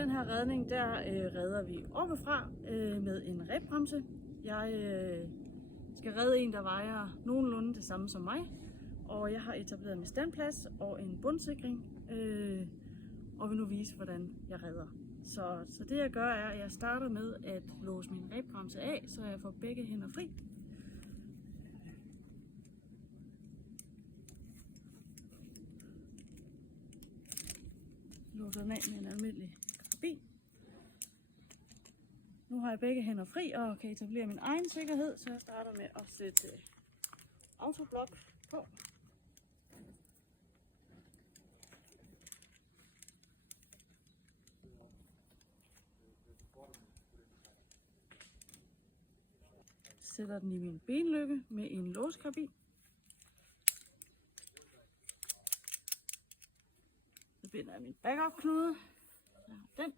den her redning, der redder vi oppefra med en rebbremse. Jeg skal redde en, der vejer nogenlunde det samme som mig. Og jeg har etableret med standplads og en bundsikring. Og vil nu vise, hvordan jeg redder. Så det jeg gør er, at jeg starter med at låse min rebbremse af, så jeg får begge hænder fri. Låser den af med en almindelig karabin. Nu har jeg begge hænder fri og kan etablere min egen sikkerhed, så jeg starter med at sætte autoblok på. Sætter den i min benlykke med en låskarbin. Så binder jeg min backup-knude. Den.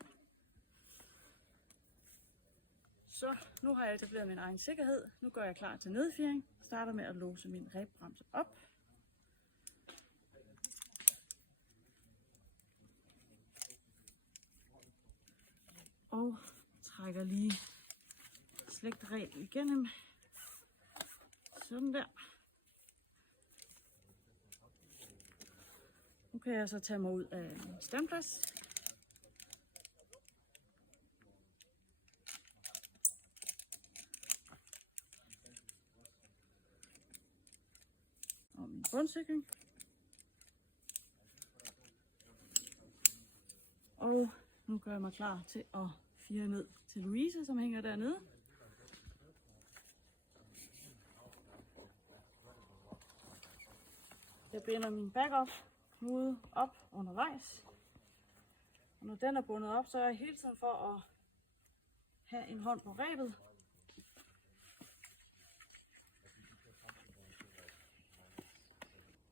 Så nu har jeg etableret min egen sikkerhed. Nu går jeg klar til nedfjering. Starter med at låse min rebbremse op. Og trækker lige slægtreb igennem. Sådan der. Nu kan jeg så tage mig ud af min standplads. Og min bundsikring. Og nu gør jeg mig klar til at fire ned til Louise, som hænger dernede. Jeg binder min backup-knude op undervejs. Og når den er bundet op, så er jeg hele tiden for at have en hånd på rebet.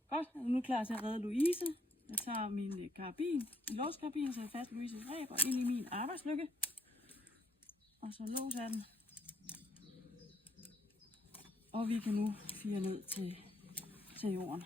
Godt, jeg er nu klar til at redde Louise. Jeg tager min karabin, en låskarabin, så jeg fast Louises reb og ind i min arbejdslykke. Og så låser jeg den. Og vi kan nu fire ned til jorden.